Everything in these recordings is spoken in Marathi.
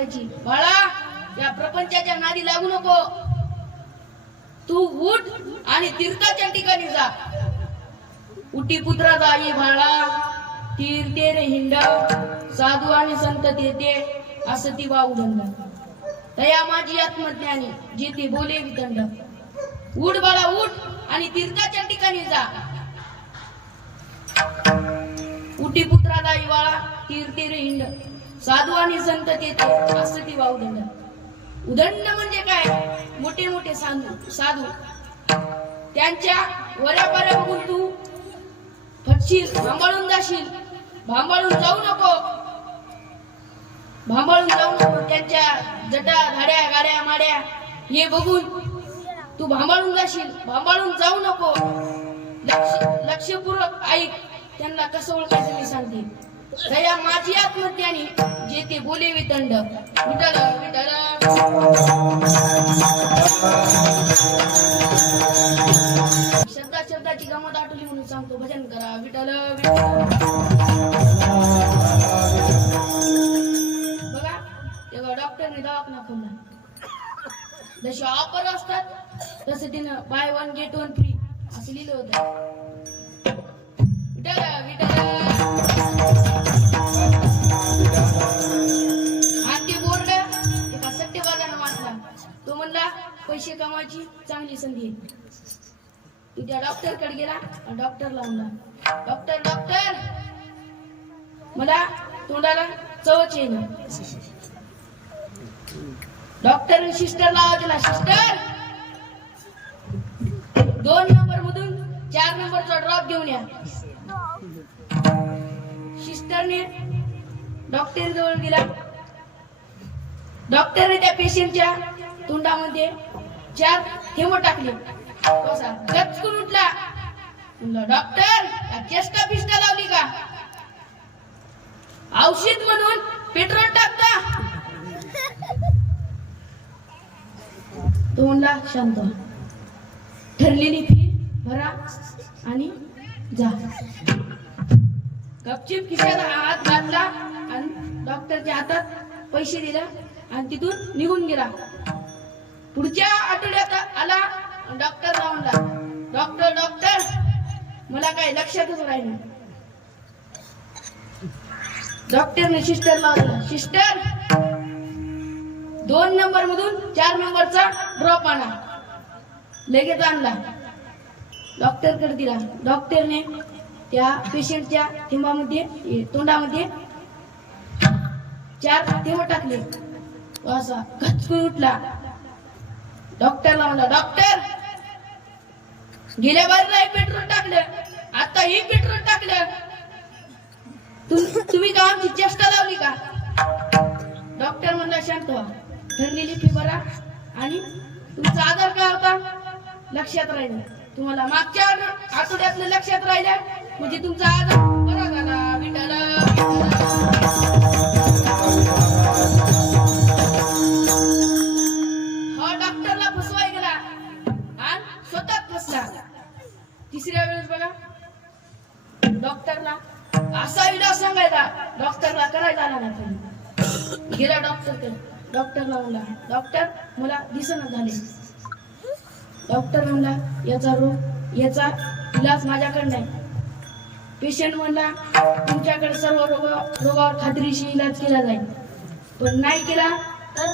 करायची. बाळा, या प्रपंचाच्या नादी लागू नको. तू उठ आणि तीर्थाच्या ठिकाणी जा. उटी पुत्रा जाई बाळा, तीर्थे रे हिंड, साधू आणि संत तेथे असं ती वाऊदंड. तया माझी आत्मज्ञानी जिथे बोले वितंड. उठ बाळा उठ आणि तीर्थाच्या ठिकाणी जा. उटी पुत्रा जाई बाळा, तीर्थे रे हिंड, साधू आणि संत तेथे असं ती वाऊदंड. उदंड म्हणजे काय? मोठे मोठे साधू त्यांच्या वऱ्यापाऱ्या बघून तू फटशील, भांबाळून जाशील. भांबाळून जाऊ नको, भांबाळून जाऊ नको. त्यांच्या जटा धाड्या गाड्या माड्या हे बघून तू भांबाळून जाशील. भांबाळून जाऊ नको. लक्षपूर्वक ऐक, त्यांना कसं ओळखायचं मी सांगते. दया माझी आत्मज्ञानी जे ते बोले वितंड. विठ्ठल विठ्ठल शब्दाची गमत आठवली म्हणून सांगतो. भजन करा विठ्ठल बघा, तेव्हा डॉक्टरने दवाखाना खोलला. जसे ऑफर असतात तसे तिनं by one get one free असं लिहिलं होतं. विठ्ठल विठ्ठल आणि ते बोर्ड एका सट्टेबाजानं वाचला. तो म्हणला पैसे कमावायची चांगली संधी आहे. तू त्या डॉक्टर कडे गेला, डॉक्टरला म्हणला, डॉक्टर डॉक्टर मला तोंडाला चवच येईना. डॉक्टर सिस्टरला आवाज दिला, सिस्टर 2 नंबर मधून 4 नंबरचा ड्रॉप घेऊन या. सिस्टरने डॉक्टर जवळ गेला. डॉक्टरने त्या पेशंटच्या तोंडामध्ये 4 थेंब टाकले. कसा गचकून उठला. म्हणलं, डॉक्टर चेष्टा पिष्टा लावली का? औषध म्हणून पेट्रोल टाकता? तो म्हणला, शांत व्हा. ठरलेली फी भरा आणि जा. गपचिप खिशात हात घातला आणि डॉक्टरच्या हातात पैसे दिले आणि तिथून निघून गेला. पुढच्या आठवड्यात आला. डॉक्टरला म्हणला, डॉक्टर डॉक्टर मला काय लक्षातच राहिलं. डॉक्टरने सिस्टरला म्हणला, सिस्टर 2 नंबर मधून 4 नंबरचा ड्रॉप आणा. लगेच आणला. डॉक्टर कडे दिला. डॉक्टरने त्या पेशंटच्या थेंबामध्ये तोंडामध्ये 4 थेंब टाकले. असा गचकून उठला. डॉक्टरला म्हणला, डॉक्टर गेल्या बारीला पेट्रोल टाकलं, आता हे पेट्रोल टाकलं. तुम्ही का आमची चेष्टा लावली का? डॉक्टर म्हणला, शांत व्हा. ठरलेली फी भरा आणि तुमचा आधार काय होता लक्षात राहिलं. तुम्हाला मागच्या आठवड्यातलं लक्षात राहिलं म्हणजे तुमचा आधार बरा झाला. विठ्ठल हा डॉक्टरला फसवाय गेला आणि स्वतःच फसला. तिसऱ्या वेळेस बघा, डॉक्टरला असा इलाज सांगायचा, डॉक्टरला करायला आला नाही. गेला डॉक्टर. डॉक्टरला म्हणला, डॉक्टर मला दिसना झाले. डॉक्टर म्हणला, याचा इलाज माझ्याकडे नाही. पेशंट म्हणला, तुमच्याकडे सर्व रोगावर खात्रीशी इलाज केला जाईल, पण नाही केला तर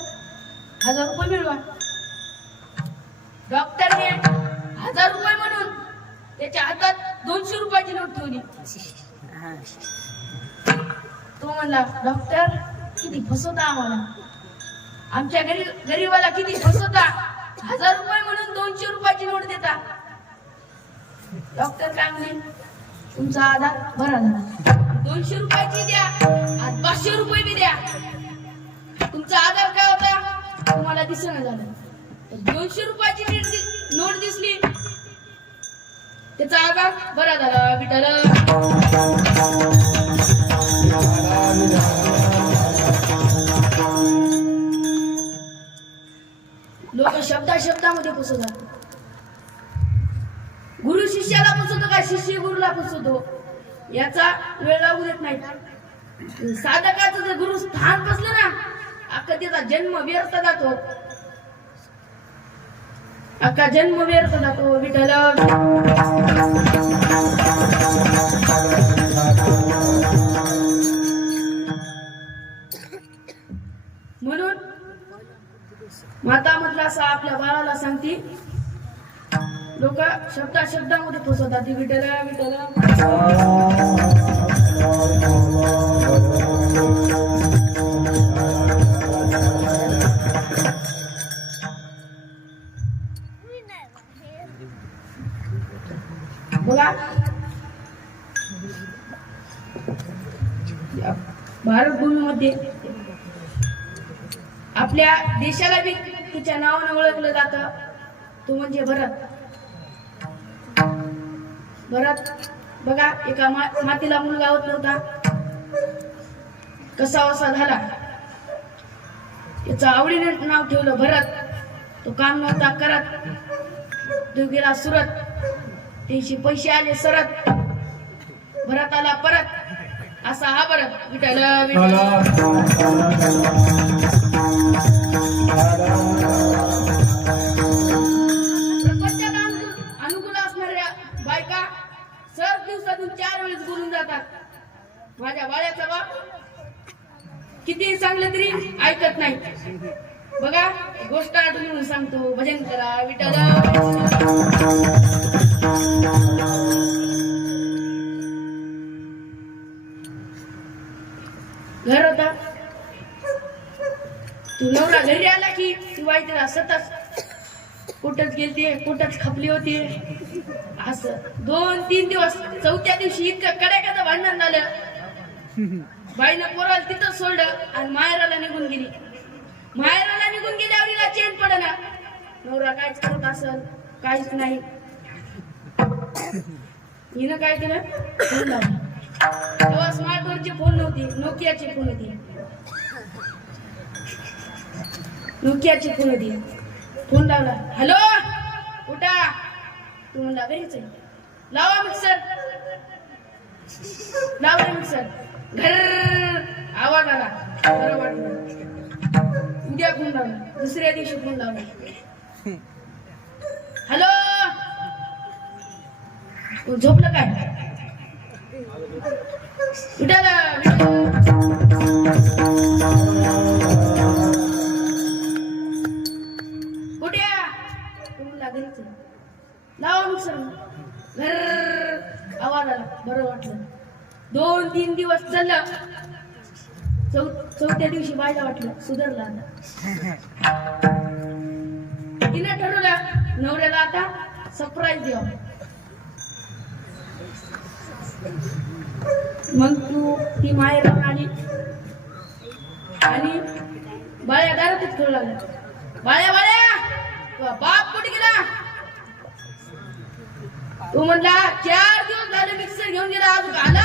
1000 रुपये मिळवा. डॉक्टरने 1000 रुपये म्हणून त्याच्या हातात 200 रुपयाची नोट ठेवली. तो म्हणला, डॉक्टर किती फसवता आम्हाला, आमच्या गरीबाला किती फसवता. 1000 रुपये म्हणून 200 रुपयाची नोट देता. डॉक्टर काय म्हणे, तुमचा आधार बरा झाला. 200 रुपयाची द्या आणि 500 रुपये बी द्या. तुमचा आधार काय होता तुम्हाला दिसणं झालं. 200 रुपयाची नोट दिसली, त्याचा आधार बरा झाला. विठ्ठल लोक शब्दामध्ये फसवतात. गुरु शिष्याला फसवतो का शिष्य गुरुला फसवतो याचा वेळ लागू देत नाही. साधकाचं जर गुरु स्थान फसलं ना अख्खा त्याचा जन्म व्यर्थ जातो, अख्खा जन्म व्यर्थ जातो. विठ्ठल म्हणून माता म्हटलं असं आपल्या बाळाला सांगते. लोक शब्दामध्ये पोचवतात विठ्ठल विठ्ठल. बघा भारत भूमीमध्ये आपल्या देशाला बी तिच्या नावानं ओळखलं जातं. तो म्हणजे भरत. भरत बघा एका मातीला मुलगा होत नव्हता, कसा वसा झाला. याचं आवडीने नाव ठेवलं भरत. तो काम नव्हता करत, तो गेला सुरत. त्याचे पैसे आले सरत, भरत आला परत. असा हा भरत. विठ्ठल प्रपंचाला अनुकूल असणाऱ्या बायका सर दिवसातून 4 वेळेस बोलून जातात. माझ्या बाळ्याचा बाप किती सांगलं तरी ऐकत नाही. बघा गोष्ट आठवून सांगतो. भजन करा विठ्ठल. घर होता, तू नवरा घरी आला की ती बाई तिला सतत कुठंच गेलती, कुठंच खपली होती. असं 2-3 दिवस. 4थ्या दिवशी इतकं कड्याचं भांडण झालं. बाईनं पोराला तिथंच सोडलं आणि माहेराला निघून गेली. माहेराला निघून गेल्यावर हिला चैन पडेना. नवरा काहीच करत असल, काहीच नाही. हिनं काय केलं, फोन लावला. तेव्हा स्मार्टवरचे फोन नव्हते, नोकियाचे फोन होते. नोकियाचे फोन होते. फोन लावला. हॅलो उठा. तू म्हणला घरीच आहे. लावा मिक्सर. लावला मिक्सर. घर आवाज आला. बरं वाटलं. उद्या फोन लावला. दुसऱ्या दिवशी फोन लावला. हॅलो झोपलं काय? उठाला. कुठे तुला घरीच लावा मिक्सर. घर आवाज आला. बरं वाटलं. 2-3 दिवस चाललं. 4थ्या दिवशी बायला वाटलं सुधारला. तिने ठरवलं नवऱ्याला आता सरप्राईज द्यावं. मग ती माहेर आली आणि बाळ्या दारातच खेळू लागला. बाळ्या बाळ्या बाप कुठे गेला? तो म्हणला 4 दिवस झाले मिक्सर घेऊन गेला, अजून आला